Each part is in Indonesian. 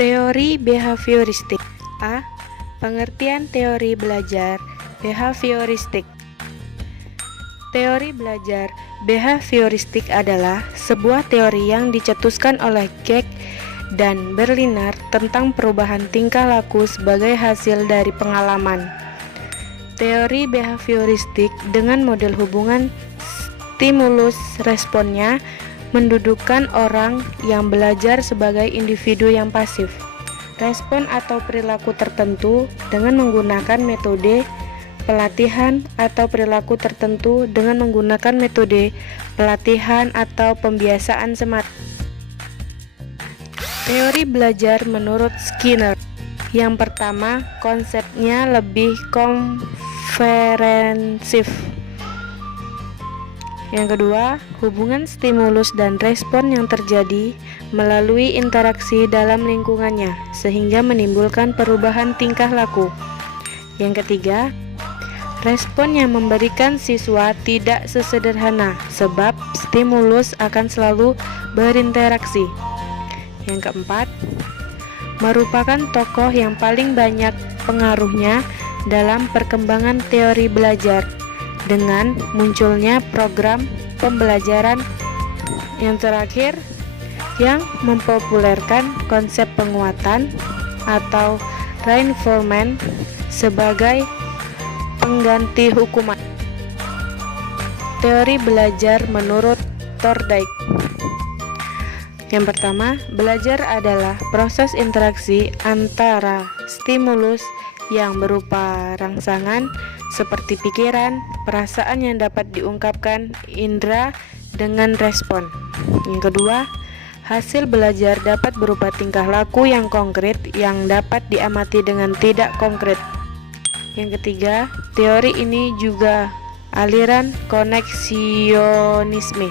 Teori behavioristik. A. Pengertian teori belajar behavioristik. Teori belajar behavioristik adalah sebuah teori yang dicetuskan oleh Keck dan Berliner tentang perubahan tingkah laku sebagai hasil dari pengalaman. Teori behavioristik dengan model hubungan stimulus responnya mendudukkan orang yang belajar sebagai individu yang pasif, respon atau perilaku tertentu dengan menggunakan metode pelatihan atau perilaku tertentu dengan menggunakan metode pelatihan atau pembiasaan semata. Teori belajar menurut Skinner. Yang pertama, konsepnya lebih komprehensif. Yang kedua, hubungan stimulus dan respon yang terjadi melalui interaksi dalam lingkungannya sehingga menimbulkan perubahan tingkah laku. Yang ketiga, respon yang memberikan siswa tidak sesederhana sebab stimulus akan selalu berinteraksi. Yang keempat, merupakan tokoh yang paling banyak pengaruhnya dalam perkembangan teori belajar dengan munculnya program pembelajaran. Yang terakhir, yang mempopulerkan konsep penguatan atau reinforcement sebagai pengganti hukuman. Teori belajar menurut Thorndike. Yang pertama, belajar adalah proses interaksi antara stimulus yang berupa rangsangan seperti pikiran, perasaan yang dapat diungkapkan indera dengan respon. Yang kedua, hasil belajar dapat berupa tingkah laku yang konkret yang dapat diamati dengan tidak konkret. Yang ketiga, teori ini juga aliran koneksionisme.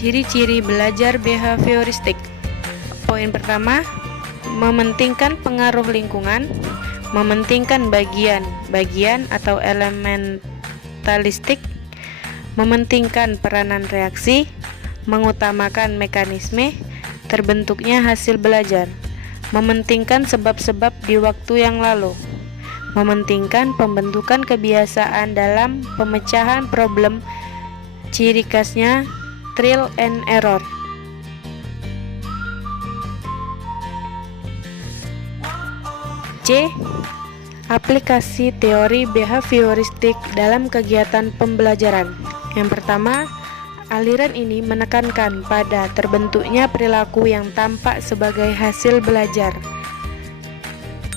Ciri-ciri belajar behavioristik. Poin pertama, mementingkan pengaruh lingkungan, mementingkan bagian atau elementalistik, mementingkan peranan reaksi, mengutamakan mekanisme terbentuknya hasil belajar, mementingkan sebab-sebab di waktu yang lalu, mementingkan pembentukan kebiasaan dalam pemecahan problem, ciri khasnya trial and error. C. Aplikasi teori behavioristik dalam kegiatan pembelajaran. Yang pertama, aliran ini menekankan pada terbentuknya perilaku yang tampak sebagai hasil belajar.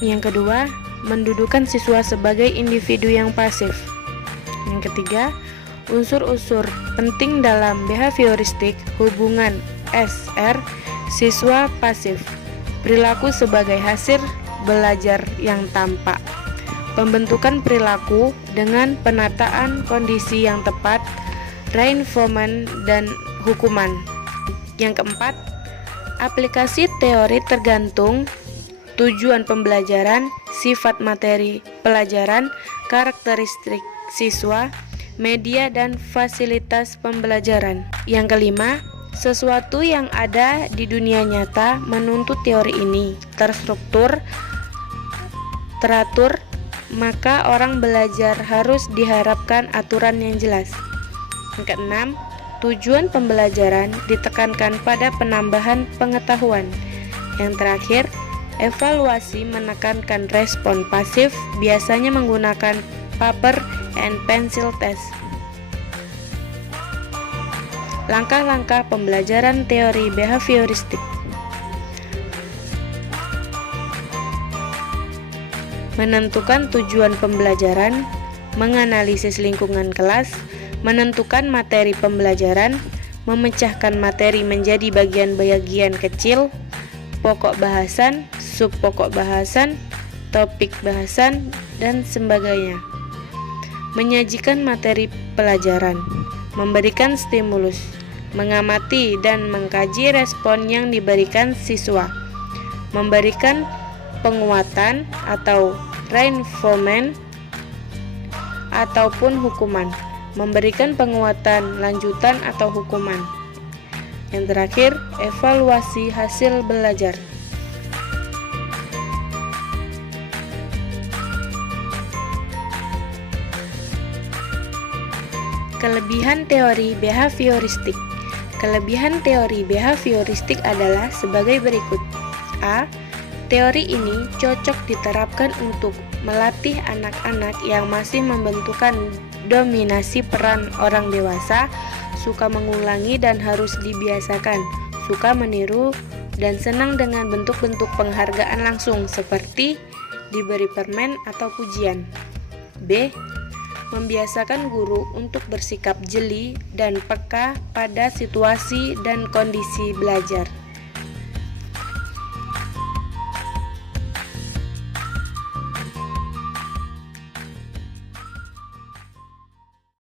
Yang kedua, mendudukan siswa sebagai individu yang pasif. Yang ketiga, unsur-unsur penting dalam behavioristik, hubungan SR, siswa pasif, perilaku sebagai hasil belajar yang tampak, pembentukan perilaku dengan penataan kondisi yang tepat, reinforcement dan hukuman. Yang keempat, aplikasi teori tergantung tujuan pembelajaran, sifat materi pelajaran, karakteristik siswa, media dan fasilitas pembelajaran. Yang kelima, sesuatu yang ada di dunia nyata menuntut teori ini terstruktur, teratur, maka orang belajar harus diharapkan aturan yang jelas. Yang keenam, tujuan pembelajaran ditekankan pada penambahan pengetahuan. Yang terakhir, evaluasi menekankan respon pasif, biasanya menggunakan paper and pencil test. Langkah-langkah pembelajaran teori behavioristik. Menentukan tujuan pembelajaran, menganalisis lingkungan kelas, menentukan materi pembelajaran, memecahkan materi menjadi bagian-bagian kecil, pokok bahasan, subpokok bahasan, topik bahasan, dan sebagainya. Menyajikan materi pelajaran, memberikan stimulus, mengamati dan mengkaji respon yang diberikan siswa, memberikan penguatan atau reinforcement ataupun hukuman, memberikan penguatan lanjutan atau hukuman. Yang terakhir, evaluasi hasil belajar. Kelebihan teori behavioristik. Kelebihan teori behavioristik adalah sebagai berikut. A. Teori ini cocok diterapkan untuk melatih anak-anak yang masih membentukkan dominasi peran orang dewasa, suka mengulangi dan harus dibiasakan, suka meniru, dan senang dengan bentuk-bentuk penghargaan langsung seperti diberi permen atau pujian. B. Membiasakan guru untuk bersikap jeli dan peka pada situasi dan kondisi belajar.